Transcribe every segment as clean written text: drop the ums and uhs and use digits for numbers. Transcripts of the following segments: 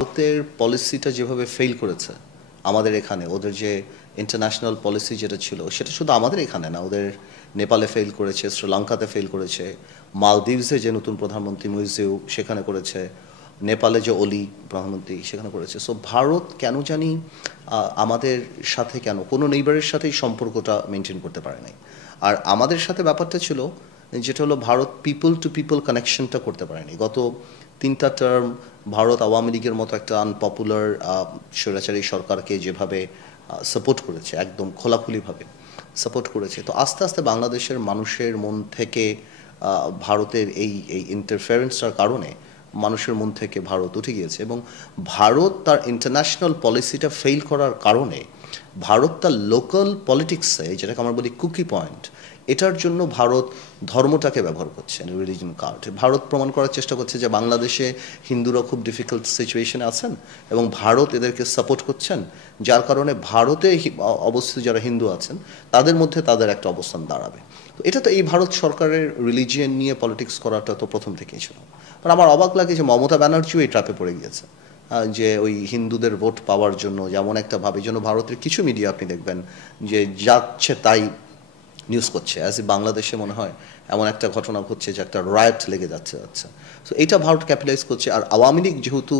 ভারতের পলিসিটা যেভাবে ফেল করেছে আমাদের এখানে, ওদের যে ইন্টারন্যাশনাল পলিসি যেটা ছিল সেটা শুধু আমাদের এখানে না, ওদের নেপালে ফেল করেছে, শ্রীলঙ্কাতে ফেল করেছে, মালদ্বীপসে যে নতুন প্রধানমন্ত্রী মুইজিউ সেখানে করেছে, নেপালে যে ওলি প্রধানমন্ত্রী সেখানে করেছে। সো ভারত কেন জানি আমাদের সাথে কেন কোনো নেইবারের সাথেই সম্পর্কটা মেনটেন করতে পারে নাই। আর আমাদের সাথে ব্যাপারটা ছিল যেটা হলো ভারত পিপল টু পিপল কানেকশনটা করতে পারেনি। গত 3টা টার্ম ভারত আওয়ামী লীগের মতো একটা আনপপুলার স্বৈরাচারী সরকারকে যেভাবে সাপোর্ট করেছে, একদম খোলাখুলিভাবে সাপোর্ট করেছে, তো আস্তে আস্তে বাংলাদেশের মানুষের মন থেকে ভারতের এই এই ইন্টারফারেন্সটার কারণে মানুষের মন থেকে ভারত উঠে গিয়েছে। এবং ভারত তার ইন্টারন্যাশনাল পলিসিটা ফেল করার কারণে ভারত তার লোকাল পলিটিক্সে, যেটাকে আমরা বলি কুকি পয়েন্ট, এটার জন্য ভারত ধর্মটাকে ব্যবহার করছে, রিলিজন কার্ড। ভারত প্রমাণ করার চেষ্টা করছে যে বাংলাদেশে হিন্দুরা খুব ডিফিকাল্ট সিচুয়েশনে আছেন এবং ভারত এদেরকে সাপোর্ট করছেন, যার কারণে ভারতে অবস্থিত যারা হিন্দু আছেন তাদের মধ্যে তাদের একটা অবস্থান দাঁড়াবে। তো এটা তো এই ভারত সরকারের রিলিজিয়ন নিয়ে পলিটিক্স করাটা তো প্রথম থেকেই ছিল। আর আমার অবাক লাগে যে মমতা ব্যানার্জিও এই ট্র্যাপে পড়ে গিয়েছে, যে ওই হিন্দুদের ভোট পাওয়ার জন্য যেমন একটা ভাবে, যেন ভারতের কিছু মিডিয়া আপনি দেখবেন যে যাচ্ছে তাই নিউজ করছে, অ্যাজ এ বাংলাদেশে মনে হয় এমন একটা ঘটনা ঘটছে যে একটা রায়ট লেগে যাচ্ছে। সো এইটা ভারত ক্যাপিটালাইজ করছে। আর আওয়ামী লীগ যেহেতু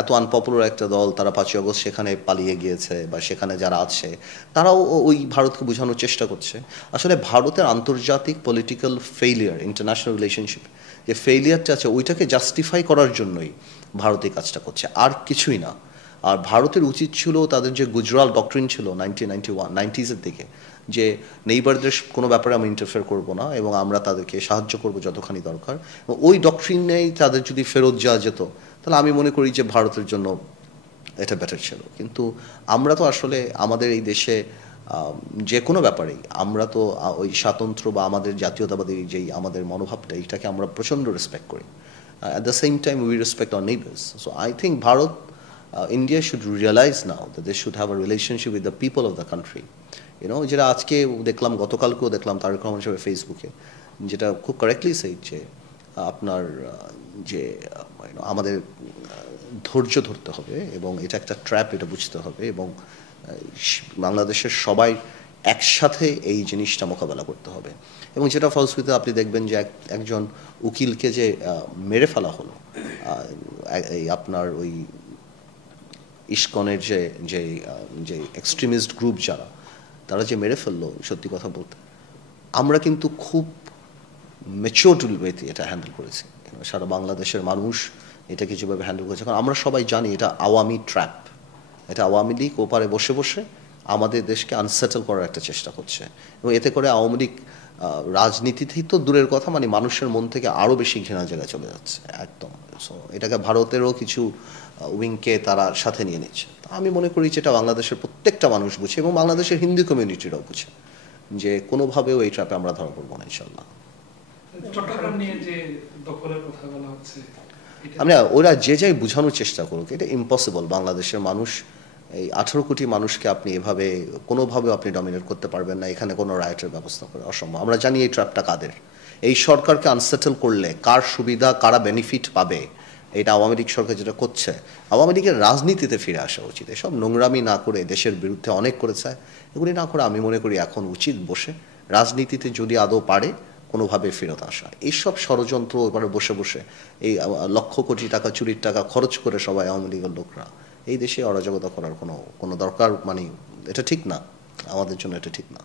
এত আনপপুলার একটা দল, তারা 5ই আগস্ট সেখানে পালিয়ে গিয়েছে বা সেখানে যারা আছে তারাও ওই ভারতকে বোঝানোর চেষ্টা করছে। আসলে ভারতের আন্তর্জাতিক পলিটিক্যাল ফেইলিয়ার, ইন্টারন্যাশনাল রিলেশনশিপ যে ফেইলিয়ারটা আছে ওইটাকে জাস্টিফাই করার জন্যই ভারত এই কাজটা করছে, আর কিছুই না। আর ভারতের উচিত ছিল তাদের যে গুজরাল ডক্ট্রিন ছিল 1990s দিকে, যে নেইবারদের কোনো ব্যাপারে আমি ইন্টারফেয়ার করবো না এবং আমরা তাদেরকে সাহায্য করবো যতখানি দরকার, ওই ডক্ট্রিনেই তাদের যদি ফেরত যাওয়া যেত তাহলে আমি মনে করি যে ভারতের জন্য এটা বেটার ছিল। কিন্তু আমরা তো আসলে আমাদের এই দেশে যে কোনো ব্যাপারেই আমরা তো ওই স্বাতন্ত্র বা আমাদের জাতীয়তাবাদী যেই আমাদের মনোভাবটা, এইটাকে আমরা প্রচণ্ড রেসপেক্ট করি। At the same time we respect our neighbours. So I think Bharat, India should realize now that they should have a relationship with the people of the country. যেটা আজকে দেখলাম, গতকালকেও দেখলাম তারেক রহমান সাহেবের ফেসবুকে, যেটা খুব কারেক্টলি সেই যে আপনার যে আমাদের ধৈর্য ধরতে হবে এবং এটা একটা ট্র্যাপ, এটা বুঝতে হবে এবং বাংলাদেশের সবাই একসাথে এই জিনিসটা মোকাবেলা করতে হবে। এবং যেটা ফলশ্রুতিতে আপনি দেখবেন যে একজন উকিলকে যে মেরে ফেলা হলো, এই আপনার ওই ইস্কনের যে যে যে এক্সট্রিমিস্ট গ্রুপ যারা, তারা যে মেরে ফেললো, সত্যি কথা বলতে আমরা কিন্তু খুব ম্যাচিওরড ওয়েতে এটা হ্যান্ডেল করেছি। সারা বাংলাদেশের মানুষ এটাকে যেভাবে হ্যান্ডেল করেছে, কারণ আমরা সবাই জানি এটা আওয়ামী ট্র্যাপ, এটা আওয়ামী লীগ ওপারে বসে বসে আমাদের দেশকে আনসেটেল করার একটা চেষ্টা করছে। এবং এতে করে আওয়ামী লীগ রাজনীতিতেই তো দূরের কথা, মানে মানুষের মন থেকে আরও বেশি ঘৃণা জায়গায় চলে যাচ্ছে একদম। সো এটাকে ভারতেরও কিছু উইংকে তারা সাথে নিয়ে নিচ্ছে। আমি মনে করি যেটা বাংলাদেশের প্রত্যেকটা মানুষ বুঝে এবং বাংলাদেশের হিন্দু কমিউনিটিরাও বুঝে যে কোনোভাবেও এই ট্র্যাপে আমরা ধরা পড়বো না ইনশাল্লাহ। আমরা ওরা যে যাই বোঝানোর চেষ্টা করুক, এটা ইম্পসিবল। বাংলাদেশের মানুষ, এই 18 কোটি মানুষকে আপনি এভাবে কোনোভাবেও আপনি ডমিনেট করতে পারবেন না, এখানে কোনো রাইটের ব্যবস্থা করে অসম্ভব। আমরা জানি এই ট্র্যাপটা কাদের, এই সরকারকে আনসেটেল করলে কার সুবিধা, কারা বেনিফিট পাবে, এটা আওয়ামী লীগ সরকার যেটা করছে। আওয়ামী লীগের রাজনীতিতে ফিরে আসা উচিত, এসব নোংরামি না করে, দেশের বিরুদ্ধে অনেক করেছে, এগুলি না করে আমি মনে করি এখন উচিত বসে রাজনীতিতে যদি আদৌ পারে কোনোভাবে ফেরত আসা। এইসব ষড়যন্ত্র এবারে বসে বসে এই লক্ষ কোটি টাকা চুরির টাকা খরচ করে সবাই আওয়ামী লীগের লোকরা এই দেশে অরাজকতা করার কোনো দরকার, মানে এটা ঠিক না, আমাদের জন্য এটা ঠিক না।